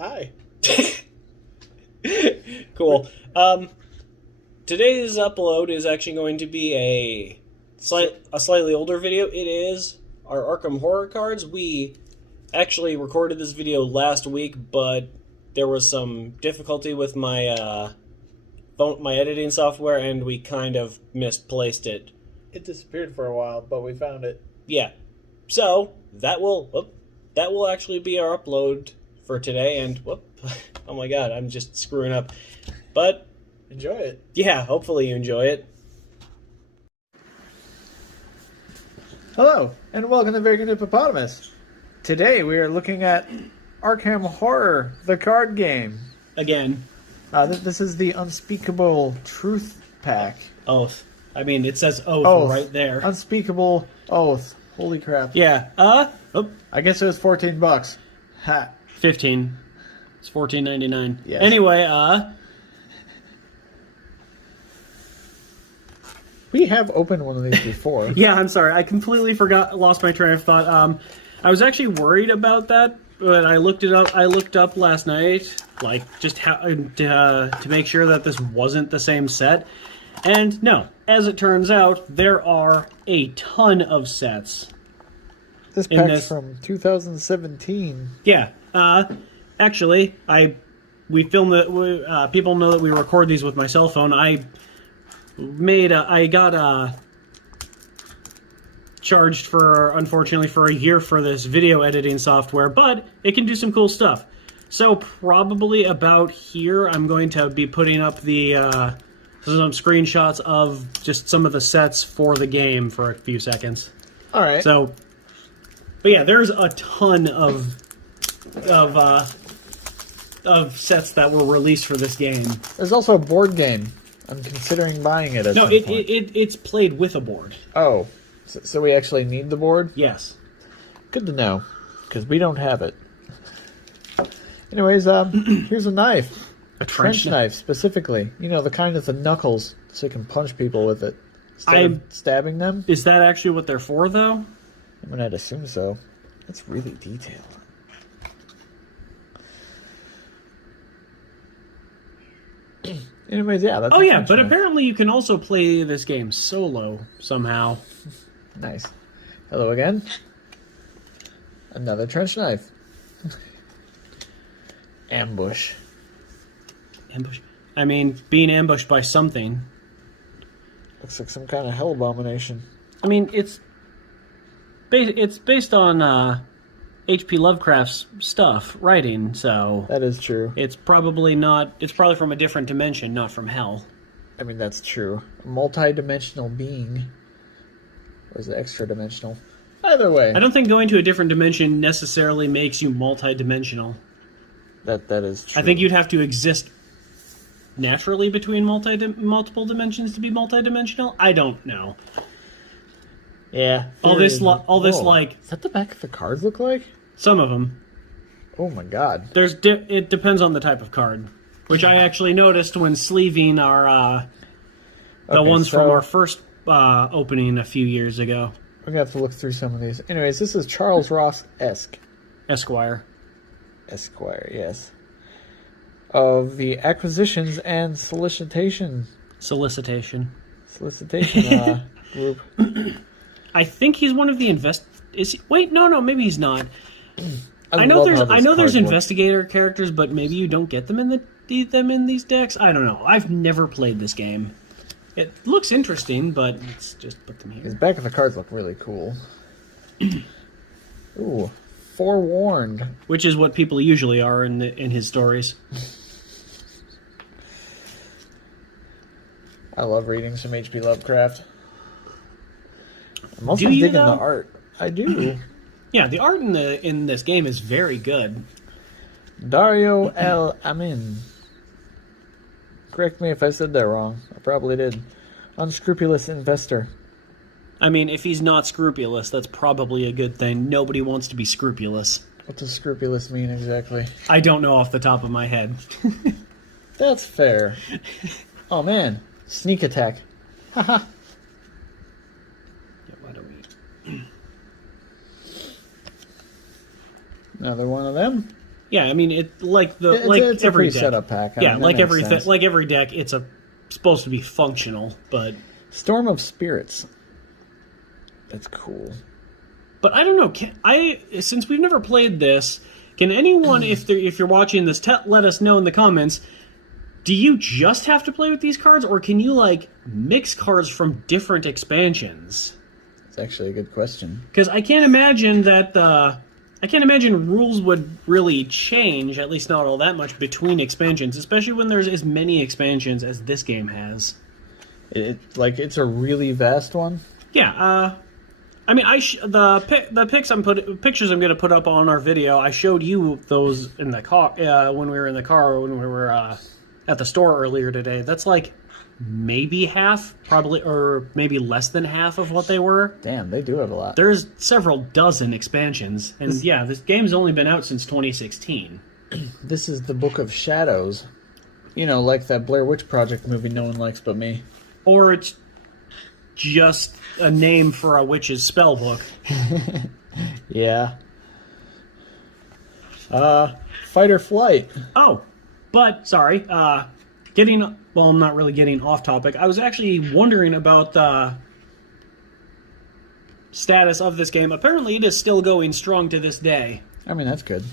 Hi. Cool. Today's upload is actually going to be a slightly older video. It is our Arkham horror cards. We actually recorded this video last week, but there was some difficulty with my my editing software, and we kind of misplaced it. It disappeared for a while, but we found it. Yeah. So that will actually be our upload for today. And oh my god, I'm just screwing up. But enjoy it. Yeah, hopefully you enjoy it. Hello, and welcome to Vagrant Hippopotamus. Today we are looking at Arkham Horror, the card game. Again. This is the Unspeakable Truth Pack. Oath. I mean, it says oath right there. Unspeakable Oath. Holy crap. Yeah. I guess it was $14. Ha. 15. It's $14.99. Yes. Anyway, we have opened one of these before. Yeah, I'm sorry. I completely lost my train of thought. I was actually worried about that, but I looked it up. I looked up last night, like, just how to make sure that this wasn't the same set. And no, as it turns out, there are a ton of sets. This pack's from 2017. Yeah. Actually, we filmed it. People know that we record these with my cell phone. I got charged unfortunately for a year for this video editing software, but it can do some cool stuff. So probably about here, I'm going to be putting up some screenshots of just some of the sets for the game for a few seconds. All right. So, but yeah, there's a ton of sets that were released for this game. There's also a board game. I'm considering buying it at some point. It's played with a board. Oh, so we actually need the board? Yes. Good to know, because we don't have it. Anyways, here's a knife. A trench knife, specifically. You know, the kind with the knuckles, so you can punch people with it instead of stabbing them. Is that actually what they're for, though? I mean, I'd assume so. That's really detailed. Anyways, yeah. That's but apparently you can also play this game solo somehow. Nice. Hello again. Another trench knife. Ambush. Ambush. I mean, being ambushed by something. Looks like some kind of hell abomination. I mean, it's based on H.P. Lovecraft's writing, so... That is true. It's probably from a different dimension, not from hell. I mean, that's true. A multi-dimensional being. Or is it extra-dimensional? Either way. I don't think going to a different dimension necessarily makes you multi-dimensional. That is true. I think you'd have to exist naturally between multiple dimensions to be multi-dimensional. I don't know. Yeah. All this Whoa. like... Is that the back of the cards look like? Some of them. Oh my god. It depends on the type of card, which I actually noticed when sleeving our the ones from our first opening a few years ago. We're gonna have to look through some of these. Anyways, this is Charles Ross-esque. Esquire, yes. Of the Acquisitions and Solicitation group. I think he's one of the Wait, no, maybe he's not. I know there's investigator characters, but maybe you don't get them in these decks. I don't know. I've never played this game. It looks interesting, but let's just put them here. His back of the cards look really cool. Ooh, Forewarned. Which is what people usually are in his stories. I love reading some H.P. Lovecraft. I'm also digging the art. I do. Yeah, the art in this game is very good. Dario El Amin. Correct me if I said that wrong. I probably did. Unscrupulous investor. I mean, if he's not scrupulous, that's probably a good thing. Nobody wants to be scrupulous. What does scrupulous mean exactly? I don't know off the top of my head. That's fair. Oh man, sneak attack. Haha. Yeah, why don't we... Another one of them. Yeah, I mean it It's every a deck. setup pack. Yeah, That makes sense. like every deck, it's supposed to be functional, but Storm of Spirits. That's cool. But I don't know. Since we've never played this, can anyone, if you're watching this, let us know in the comments. Do you just have to play with these cards, or can you like mix cards from different expansions? It's actually a good question. Because I can't imagine that rules would really change, at least not all that much, between expansions, especially when there's as many expansions as this game has. It's a really vast one. Yeah. I mean, the pictures I'm going to put up on our video. I showed you those in the car when we were in the car when we were at the store earlier today. That's like maybe half, probably, or maybe less than half of what they were. Damn, they do have a lot. There's several dozen expansions, and yeah, this game's only been out since 2016. This is the Book of Shadows. You know, like that Blair Witch Project movie no one likes but me. Or it's just a name for a witch's spell book. Yeah. Fight or Flight. Oh, but sorry. I'm not really getting off topic. I was actually wondering about the status of this game. Apparently, it is still going strong to this day. I mean, that's good.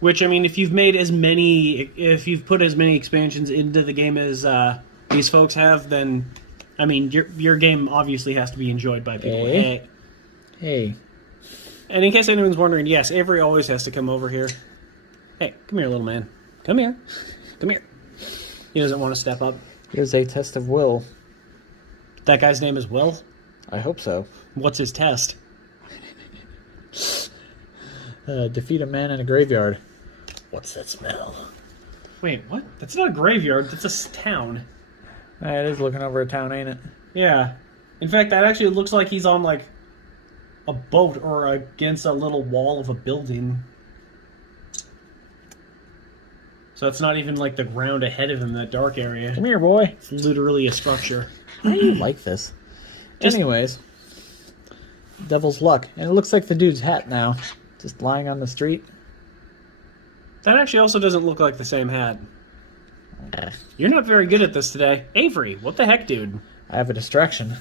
Which, I mean, if you've put as many expansions into the game as these folks have, then I mean, your game obviously has to be enjoyed by people. Hey. And in case anyone's wondering, yes, Avery always has to come over here. Hey, come here, little man. Come here. Come here. He doesn't want to step up. Here's a test of will. That guy's name is Will? I hope so. What's his test? Defeat a man in a graveyard. What's that smell? Wait, what? That's not a graveyard. That's a town. It is looking over a town, ain't it? Yeah. In fact, that actually looks like he's on, like, a boat or against a little wall of a building. So it's not even, like, the ground ahead of him, that dark area. Come here, boy. It's literally a structure. How do you like this? Anyways. Devil's Luck. And it looks like the dude's hat now. Just lying on the street. That actually also doesn't look like the same hat. You're not very good at this today. Avery, what the heck, dude? I have a distraction.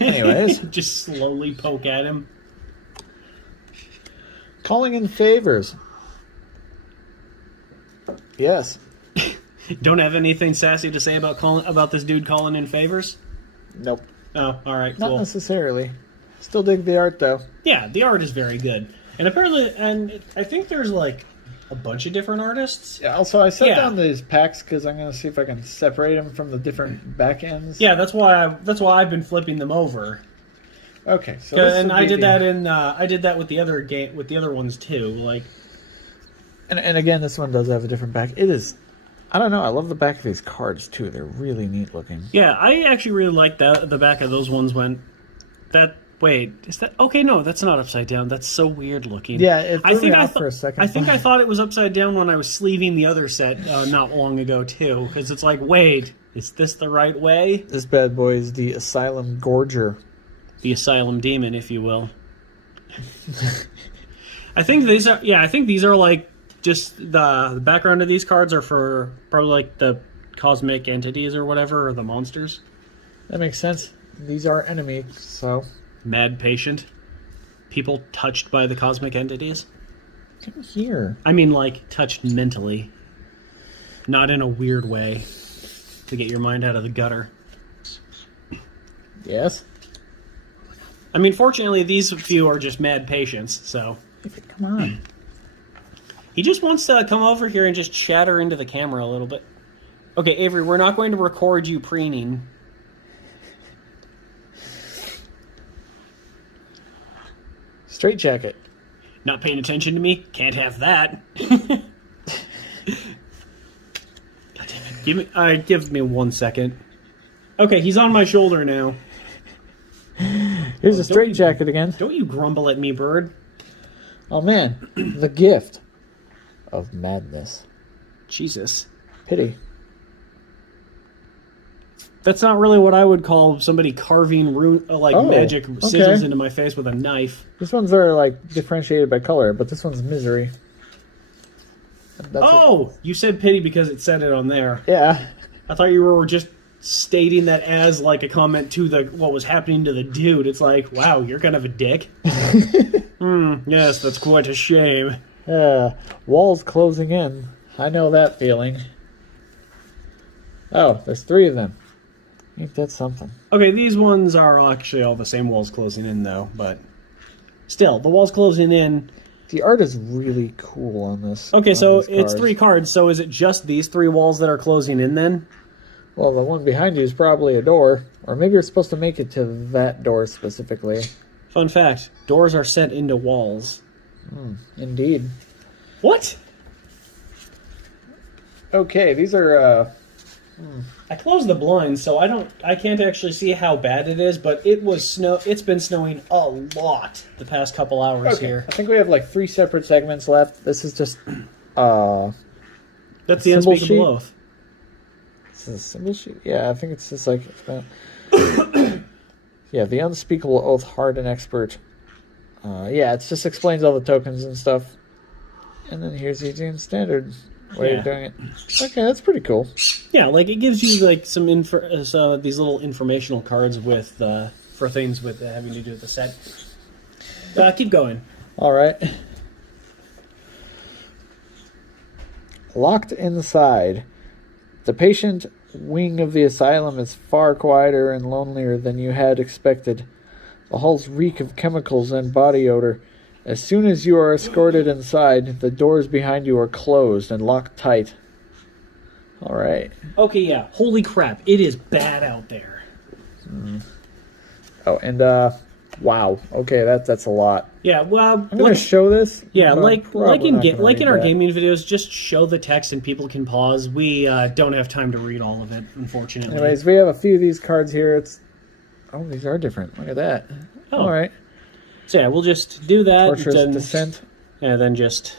Anyways. Just slowly poke at him. Calling in favors. Yes. Don't have anything sassy to say about this dude calling in favors? Nope. Oh, all right, Not cool. necessarily. Still dig the art, though. Yeah, the art is very good. And apparently, I think there's like a bunch of different artists. Yeah, also, I set down these packs because I'm going to see if I can separate them from the different back ends. Yeah, that's why I've been flipping them over. Okay, so and I did that with the other ones too. Like, and again, this one does have a different back. It is, I don't know. I love the back of these cards too. They're really neat looking. Yeah, I actually really like the back of those ones when that. Wait, is that okay? No, that's not upside down. That's so weird looking. Yeah, it threw me off for a second. I think I thought it was upside down when I was sleeving the other set not long ago too, because it's like, wait, is this the right way? This bad boy is the Asylum Gorger. The Asylum Demon, if you will. I think these are like just the background of these cards are for probably like the cosmic entities or whatever, or the monsters. That makes sense. These are enemies, so. Mad patient. People touched by the cosmic entities. Come here. I mean, like, touched mentally. Not in a weird way. To get your mind out of the gutter. Yes? I mean, fortunately, these few are just mad patients, so. Come on. He just wants to come over here and just chatter into the camera a little bit. Okay, Avery, we're not going to record you preening. Straight jacket. Not paying attention to me? Can't have that. Give me 1 second. Okay, he's on my shoulder now. Here's a straight jacket again. Don't you grumble at me, bird. Oh man, the gift of madness. Jesus. Pity. That's not really what I would call somebody carving magic sigils into my face with a knife. This ones are like differentiated by color, but this one's misery. You said pity because it said it on there. Yeah. I thought you were just stating that as like a comment to what was happening to the dude. It's like, wow, you're kind of a dick. Yes, that's quite a shame. Walls closing in. I know that feeling. Oh, there's 3 of them. Ain't that something? Okay, these ones are actually all the same walls closing in, though, but still, the walls closing in. The art is really cool on this. Okay, so it's 3 cards, so is it just these 3 walls that are closing in then? Well, the one behind you is probably a door, or maybe you're supposed to make it to that door specifically. Fun fact, doors are set into walls. Indeed. What? Okay, these are, I closed the blinds, so I can't actually see how bad it is, but it's been snowing a lot the past couple hours here. I think we have like 3 separate segments left. This is just, that's the Unspeakable Oath. This is a symbol sheet? Yeah, I think it's just like, yeah, the Unspeakable Oath, Hard and Expert. Yeah, it just explains all the tokens and stuff. And then here's the Eugene Standard way of doing it. Okay, that's pretty cool. Yeah, like it gives you like some these little informational cards with for things with having to do with the set. Keep going. All right. Locked inside. The patient wing of the asylum is far quieter and lonelier than you had expected. The halls reek of chemicals and body odor. As soon as you are escorted inside, the doors behind you are closed and locked tight. All right. Okay, yeah. Holy crap. It is bad out there. Oh, and, wow. Okay, that's a lot. Yeah, well... I'm going to show this. Yeah, like in our gaming videos, just show the text and people can pause. We don't have time to read all of it, unfortunately. Anyways, we have a few of these cards here. Oh, these are different. Look at that. Oh. All right. So yeah, we'll just do that. Torturous Descent. And then just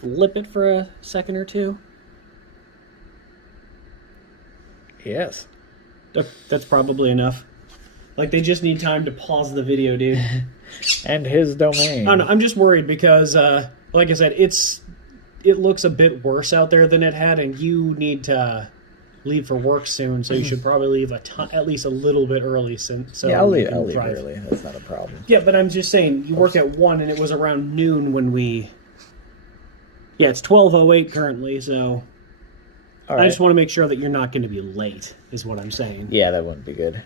flip it for a second or two. Yes. That's probably enough. Like, they just need time to pause the video, dude. And his domain. I don't know, I'm just worried because, like I said, it looks a bit worse out there than it had, and you need to leave for work soon, so you should probably leave at least a little bit early. So yeah, I'll leave early. That's not a problem. Yeah, but I'm just saying, you work at 1, and it was around noon when we... Yeah, it's 12:08 currently, so... All right. I just want to make sure that you're not going to be late, is what I'm saying. Yeah, that wouldn't be good.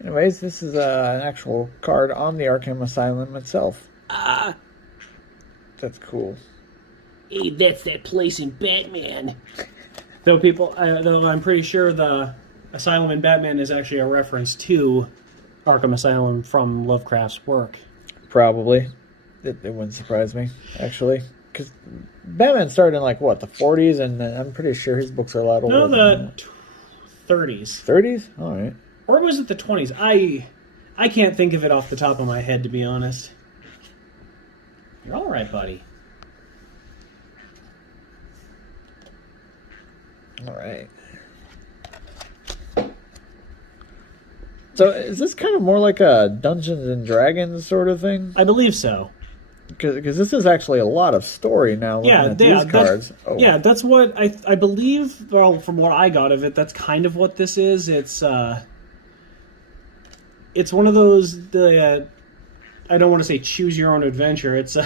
Anyways, this is an actual card on the Arkham Asylum itself. That's cool. Hey, that's that place in Batman. Though I'm pretty sure the Asylum in Batman is actually a reference to Arkham Asylum from Lovecraft's work. Probably. It wouldn't surprise me, actually. Because Batman started in, like, what, the 40s? And I'm pretty sure his books are a lot older. No, the 30s. 30s? All right. Or was it the 20s? I can't think of it off the top of my head, to be honest. You're all right, buddy. All right. So is this kind of more like a Dungeons and Dragons sort of thing? I believe so. Because this is actually a lot of story now. These cards. Yeah, that's what I believe. Well, from what I got of it, that's kind of what this is. It's one of those. I don't want to say choose your own adventure. It's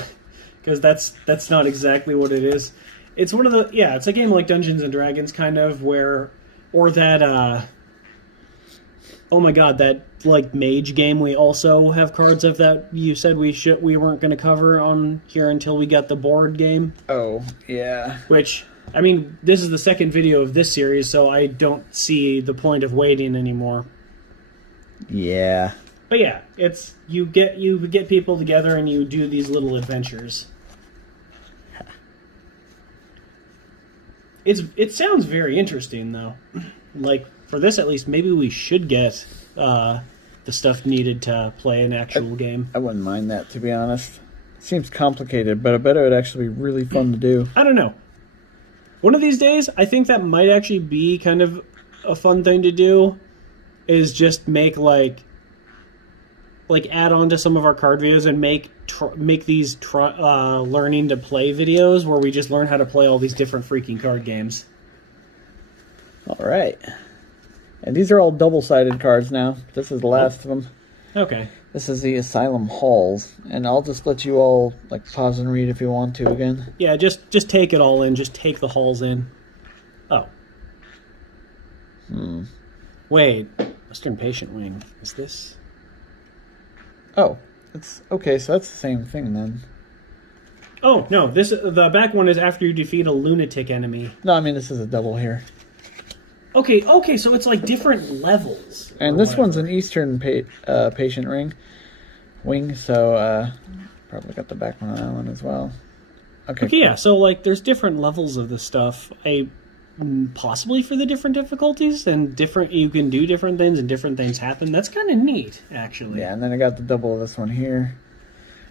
because that's not exactly what it is. It's one of the it's a game like Dungeons and Dragons kind of that oh my god, that like mage game we also have cards of that you said we weren't going to cover on here until we got the board game. Oh, yeah. Which I mean, this is the second video of this series, so I don't see the point of waiting anymore. Yeah. But yeah, it's you get people together and you do these little adventures. It sounds very interesting, though. Like, for this at least, maybe we should get the stuff needed to play an actual game. I wouldn't mind that, to be honest. seems complicated, but I bet it would actually be really fun to do. I don't know. One of these days, I think that might actually be kind of a fun thing to do, is just make like add on to some of our card videos and make these learning to play videos where we just learn how to play all these different freaking card games. All right. And these are all double-sided cards now. This is the last of them. Okay. This is the Asylum Halls, and I'll just let you all pause and read if you want to again. Yeah, just take it all in. Just take the halls in. Oh. Wait. Western Patient Wing. Is this? Oh, it's okay. So that's the same thing then. Oh no! The back one is after you defeat a lunatic enemy. No, I mean this is a double here. Okay. So it's like different levels. And this one's an Eastern Patient Wing, so probably got the back one on that one as well. Okay, cool. Yeah, so there's different levels of this stuff. Possibly for the different difficulties, and you can do different things and different things happen. That's kind of neat, actually. Yeah, and then I got the double of this one here.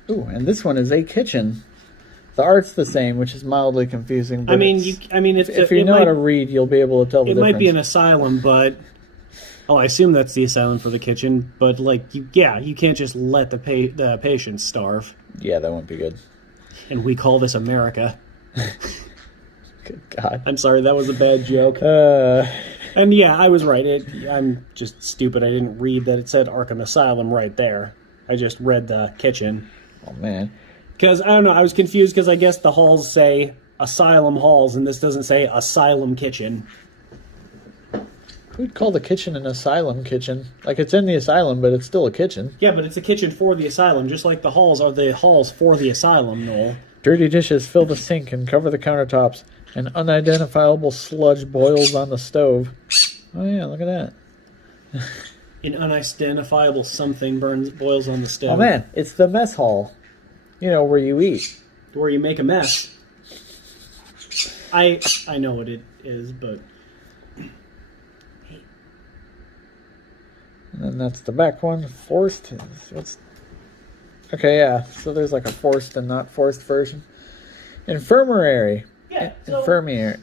Ooh, and this one is a kitchen. The art's the same, which is mildly confusing. But if you know how to read, you'll be able to tell the difference. It might be an asylum, but I assume that's the asylum for the kitchen. But you can't just let the patients starve. Yeah, that wouldn't be good. And we call this America. Good God. I'm sorry, that was a bad joke. And yeah, I was right. I'm just stupid. I didn't read that it said Arkham Asylum right there. I just read the kitchen. Oh, man. Because, I don't know, I was confused because I guess the halls say Asylum Halls, and this doesn't say Asylum Kitchen. We'd call the kitchen an asylum kitchen. It's in the asylum, but it's still a kitchen. Yeah, but it's a kitchen for the asylum, just like the halls are the halls for the asylum, Noel. Dirty dishes fill the sink and cover the countertops. An unidentifiable sludge boils on the stove. Oh, yeah, look at that. An unidentifiable something boils on the stove. Oh, man, it's the mess hall. You know, where you eat. Where you make a mess. I know what it is, but... And then that's the back one. Forced. Okay, yeah. So there's a forced and not forced version. Infirmary. Yeah. Infirmary.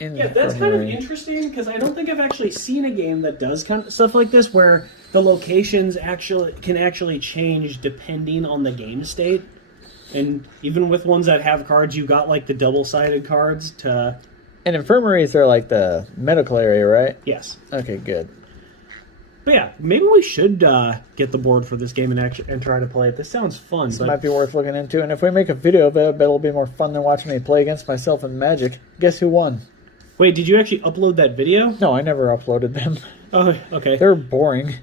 Yeah, that's kind of interesting because I don't think I've actually seen a game that does kind of stuff like this where the locations can actually change depending on the game state. And even with ones that have cards, you got the double-sided cards to... And infirmaries are the medical area, right? Yes. Okay, good. But yeah, maybe we should get the board for this game and try to play it. This sounds fun. This might be worth looking into. And if we make a video of it, I bet it'll be more fun than watching me play against myself in Magic. Guess who won? Wait, did you actually upload that video? No, I never uploaded them. Oh, okay. They're boring.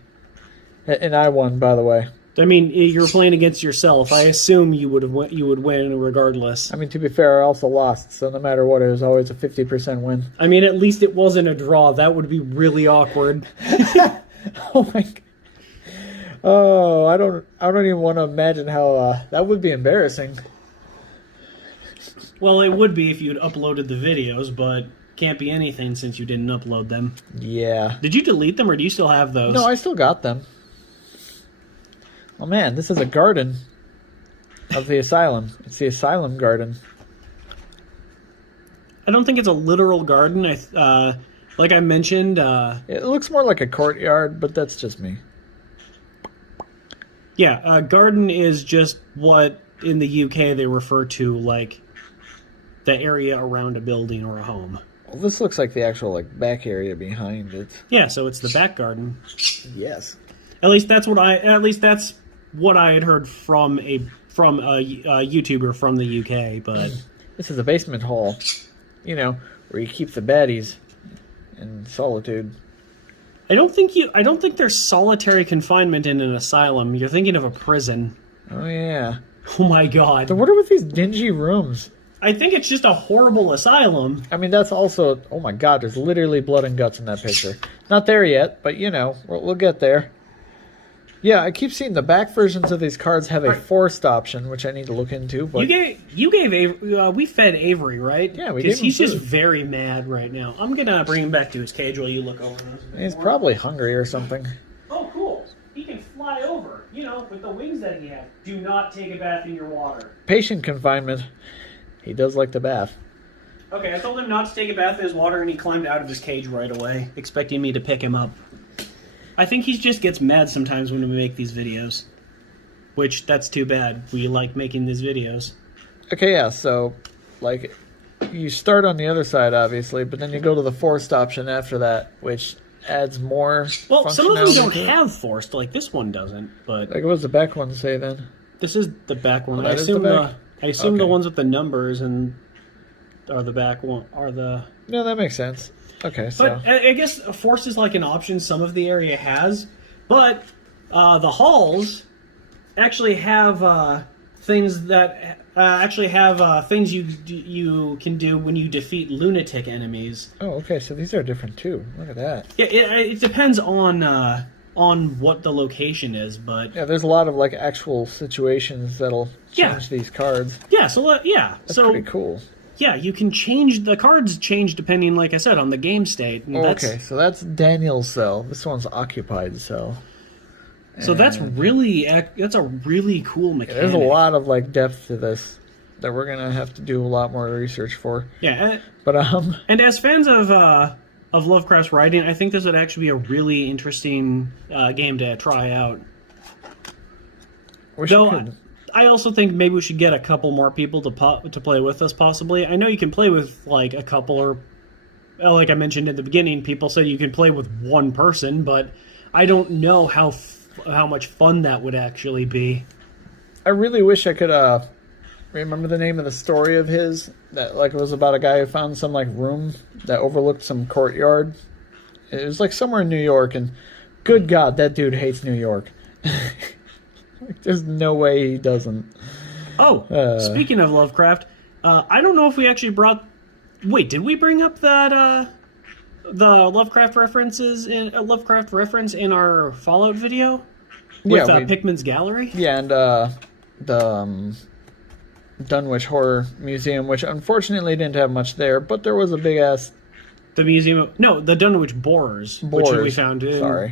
And I won, by the way. I mean, you're playing against yourself. I assume you would win regardless. I mean, to be fair, I also lost, so no matter what, it was always a 50% win. I mean, at least it wasn't a draw. That would be really awkward. Oh my God. Oh, I don't even want to imagine how that would be embarrassing. Well, it would be if you'd uploaded the videos, but can't be anything since you didn't upload them. Yeah. Did you delete them, or do you still have those? No, I still got them. Oh man, this is a garden of the asylum. It's the asylum garden. I don't think it's a literal garden. Like I mentioned... it looks more like a courtyard, but that's just me. Yeah, a garden is just what in the UK they refer to the area around a building or a home. Well, this looks like the actual back area behind it. Yeah, so it's the back garden. Yes. At least that's what I had heard from a YouTuber from the UK, but this is a basement hall. You know, where you keep the baddies in solitude. I don't think there's solitary confinement in an asylum. You're thinking of a prison. Oh yeah. Oh my God. So what are with these dingy rooms? I think it's just a horrible asylum. I mean, that's also... Oh my God, there's literally blood and guts in that picture. Not there yet, but we'll get there. Yeah, I keep seeing the back versions of these cards have a forced option, which I need to look into. But you gave Avery, we fed Avery, right? Yeah, we gave him he's food. Just very mad right now. I'm gonna bring him back to his cage while you look over. He's probably hungry or something. Oh, cool! He can fly over. with the wings that he has. Do not take a bath in your water. Patient confinement. He does like the bath. Okay, I told him not to take a bath in his water, and he climbed out of his cage right away, expecting me to pick him up. I think he just gets mad sometimes when we make these videos. Which, that's too bad. We like making these videos. Okay, yeah, so, like, you start on the other side, obviously, but then you go to the forced option after that, which adds more Well, some of them don't to it. have forced, like this one doesn't, but... Like, what does the back one say, then? This is the back one. Oh, I that is the assume back? I assume the Okay. ones with the numbers and are the back one, are the... No, that makes sense. Okay, so... But I guess forced is like an option some of the area has, but the halls actually have things that things you can do when you defeat lunatic enemies. Oh, okay, so these are different, too. Look at that. Yeah, it depends on what the location is, but Yeah, there's a lot of, like, actual situations that'll Yeah. change these cards. yeah, so yeah, That's so pretty cool. yeah, you can change the cards depending, like I said, on the game state. And Oh, okay, so that's Daniel's cell. This one's occupied cell. So that's a really cool mechanic. There's a lot of like depth to this that we're gonna have to do a lot more research for. Yeah, But and as fans of Lovecraft's writing, I think this would actually be a really interesting game to try out. wish Though we could. I also think maybe we should get a couple more people to play with us. Possibly, I know you can play with like a couple, or like I mentioned at the beginning, people said you can play with one person, but I don't know how much fun that would actually be. I really wish I could remember the name of the story of his that like it was about a guy who found some like room that overlooked some courtyard. It was like somewhere in New York, and good God, that dude hates New York. Like, there's no way he doesn't. Oh, speaking of Lovecraft, I don't know if we actually brought. Wait, did we bring up that the Lovecraft reference in our Fallout video with Pickman's Gallery? Yeah, and the Dunwich Horror Museum, which unfortunately didn't have much there, but there was a big ass. The the Dunwich Borers, which we found.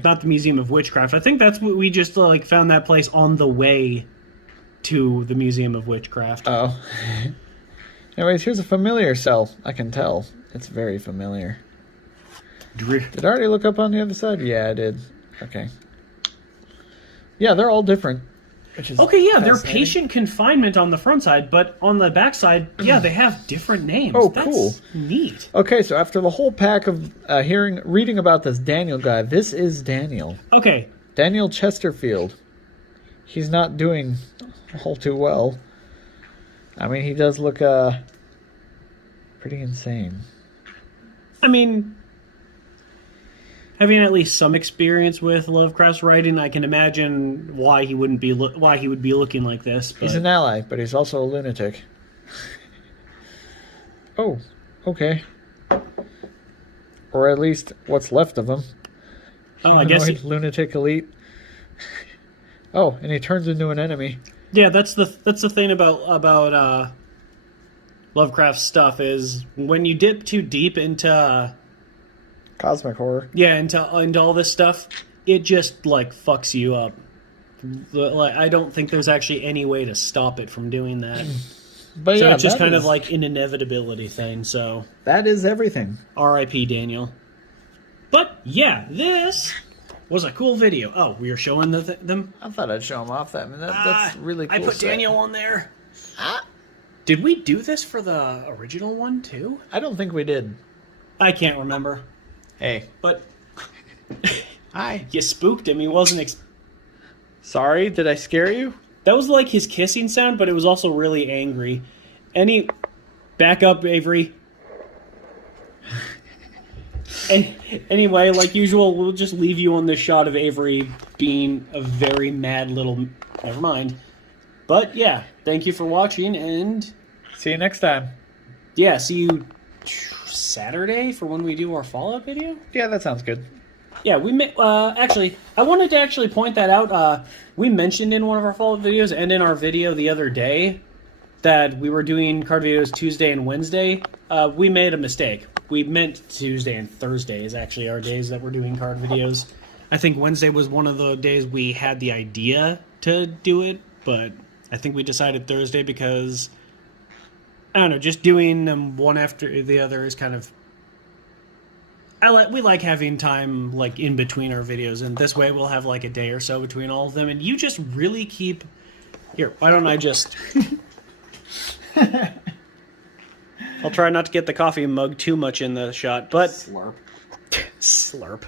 Not the Museum of Witchcraft. I think that's what we just like found that place on the way to the Museum of Witchcraft. Oh. Anyways, here's a familiar cell. I can tell. It's very familiar. Did I already look up on the other side? Yeah, I did. Okay. Yeah, they're all different. Which is okay, yeah, they're fascinating. patient confinement on the front side, but on the back side, yeah, they have different names. Oh, That's cool. Neat. Okay, so after the whole pack of reading about this Daniel guy, this is Daniel. Okay. Daniel Chesterfield. He's not doing all too well. I mean, he does look pretty insane. I mean, having at least some experience with Lovecraft's writing, I can imagine why he would be looking like this. But... He's an ally, but he's also a lunatic. Oh, okay. Or at least what's left of him. Oh, I guess lunatic elite. Oh, and he turns into an enemy. Yeah, that's the thing about Lovecraft's stuff is when you dip too deep into Cosmic horror. yeah into all this stuff, it just like fucks you up. Like I don't think there's actually any way to stop it from doing that. But So yeah, it's just that kind is- of like an inevitability thing. So that is everything. R.I.P. Daniel. But yeah, this was a cool video. Oh, we are showing them. I thought I'd show him off that. I mean, that's really cool. I put set. Daniel on there. Did we do this for the original one too? I don't think we did. I can't remember. Hey. But Hi. you spooked him. He wasn't. Sorry, did I scare you? That was like his kissing sound, but it was also really angry. Back up, Avery. And anyway, like usual, we'll just leave you on this shot of Avery being a very mad little. Never mind. But yeah, thank you for watching, and See you next time. yeah, see you Saturday for when we do our Fallout video. Yeah, that sounds good. Yeah, actually, I wanted to actually point that out. We mentioned in one of our Fallout videos and in our video the other day that we were doing card videos Tuesday and Wednesday. We made a mistake. We meant Tuesday and Thursday is actually our days that we're doing card videos. I think Wednesday was one of the days we had the idea to do it, but I think we decided Thursday because, I don't know, just doing them one after the other is kind of... we like having time like in between our videos, and this way we'll have like a day or so between all of them, and you just really keep... Here, why don't I just... I'll try not to get the coffee mug too much in the shot, but... Slurp. Slurp.